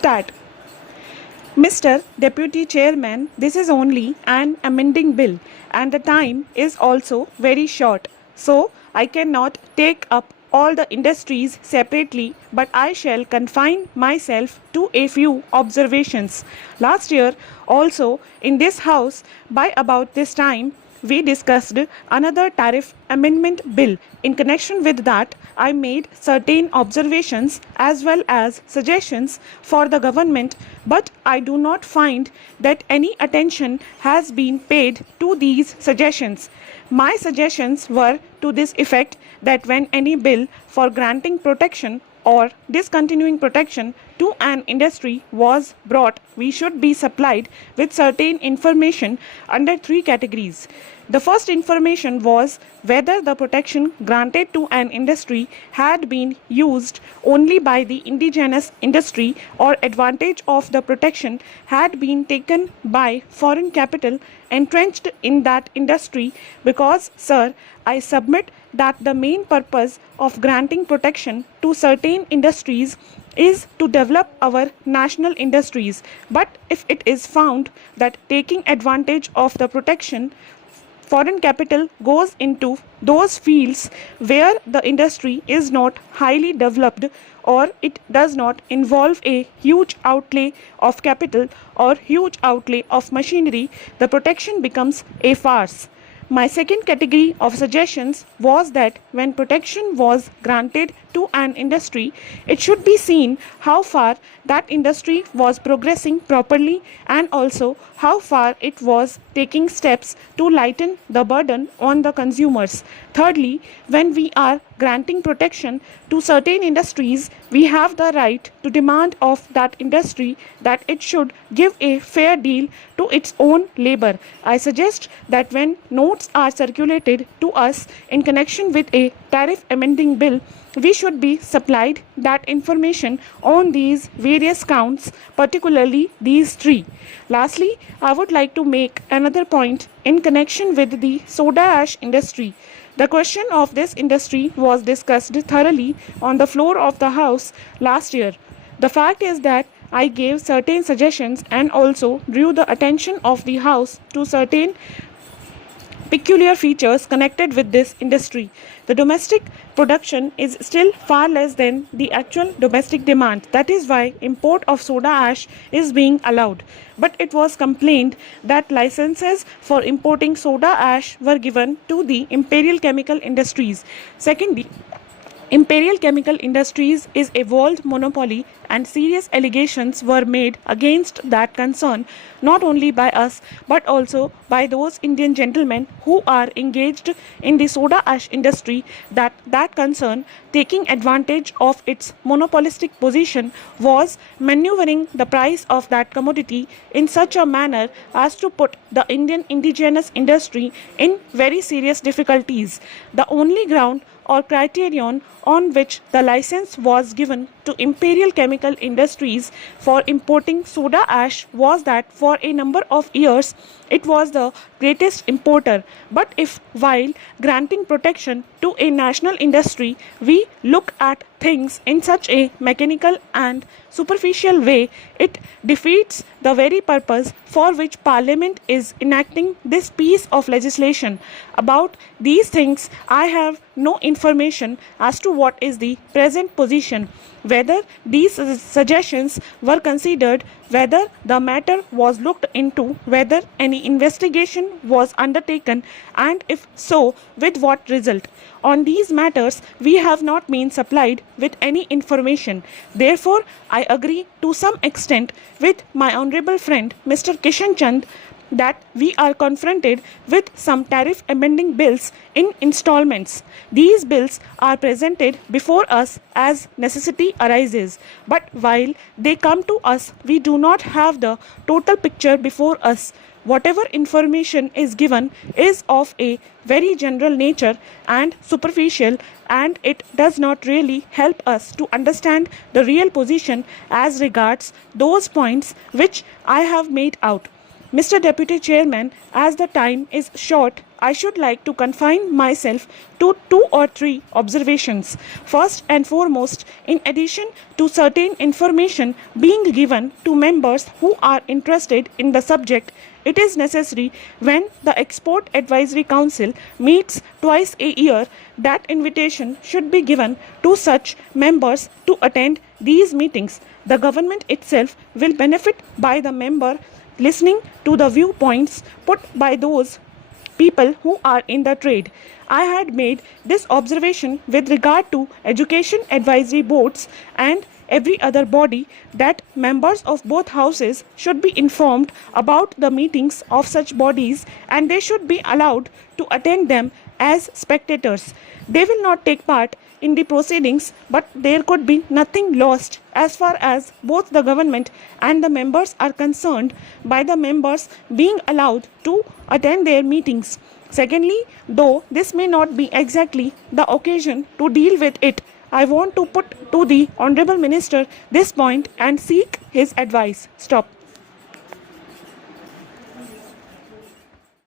Start. Mr. Deputy Chairman, this is only an amending bill and the time is also very short. So, I cannot take up all the industries separately, but I shall confine myself to a few observations. Last year, also in this house, by about this time, we discussed another tariff amendment bill. In connection with that, I made certain observations as well as suggestions for the government, but I do not find that any attention has been paid to these suggestions. My suggestions were to this effect that when any bill for granting protection or discontinuing protection to an industry was brought, we should be supplied with certain information under three categories. The first information was whether the protection granted to an industry had been used only by the indigenous industry or advantage of the protection had been taken by foreign capital entrenched in that industry, because, sir, I submit that the main purpose of granting protection to certain industries is to develop our national industries. But if it is found that taking advantage of the protection, foreign capital goes into those fields where the industry is not highly developed or it does not involve a huge outlay of capital or huge outlay of machinery, the protection becomes a farce. My second category of suggestions was that when protection was granted to an industry, it should be seen how far that industry was progressing properly and also how far it was taking steps to lighten the burden on the consumers. Thirdly, when we are granting protection to certain industries, we have the right to demand of that industry that it should give a fair deal to its own labor. I suggest that when notes are circulated to us in connection with a tariff amending bill, we should be supplied that information on these various counts, particularly these three. Lastly, I would like to make another point in connection with the soda ash industry. The question of this industry was discussed thoroughly on the floor of the House last year. The fact is that I gave certain suggestions and also drew the attention of the House to certain peculiar features connected with this industry. The domestic production is still far less than the actual domestic demand. That is why import of soda ash is being allowed. But it was complained that licenses for importing soda ash were given to the Imperial Chemical Industries. Secondly, Imperial Chemical Industries is a world monopoly and serious allegations were made against that concern, not only by us but also by those Indian gentlemen who are engaged in the soda ash industry, that concern, taking advantage of its monopolistic position, was maneuvering the price of that commodity in such a manner as to put the Indian indigenous industry in very serious difficulties. The only ground or criterion on which the license was given to Imperial Chemical Industries for importing soda ash was that for a number of years it was the greatest importer. But if while granting protection to a national industry we look at things in such a mechanical and superficial way, it defeats the very purpose for which Parliament is enacting this piece of legislation. About these things, I have no information as to what is the present position, whether these suggestions were considered, whether the matter was looked into, whether any investigation was undertaken, and if so, with what result. On these matters, we have not been supplied with any information. Therefore, I agree to some extent with my honorable friend Mr. Kishan Chand that we are confronted with some tariff amending bills in installments. These bills are presented before us as necessity arises, but while they come to us, we do not have the total picture before us. Whatever information is given is of a very general nature and superficial, and it does not really help us to understand the real position as regards those points which I have made out. Mr. Deputy Chairman, as the time is short, I should like to confine myself to two or three observations. First and foremost, in addition to certain information being given to members who are interested in the subject, it is necessary when the Export Advisory Council meets twice a year that invitation should be given to such members to attend these meetings. The government itself will benefit by the member listening to the viewpoints put by those people who are in the trade. I had made this observation with regard to education advisory boards and every other body that members of both houses should be informed about the meetings of such bodies and they should be allowed to attend them as spectators. They will not take part in the proceedings, but there could be nothing lost as far as both the government and the members are concerned by the members being allowed to attend their meetings. Secondly, though this may not be exactly the occasion to deal with it, I want to put to the Honorable Minister this point and seek his advice. Stop.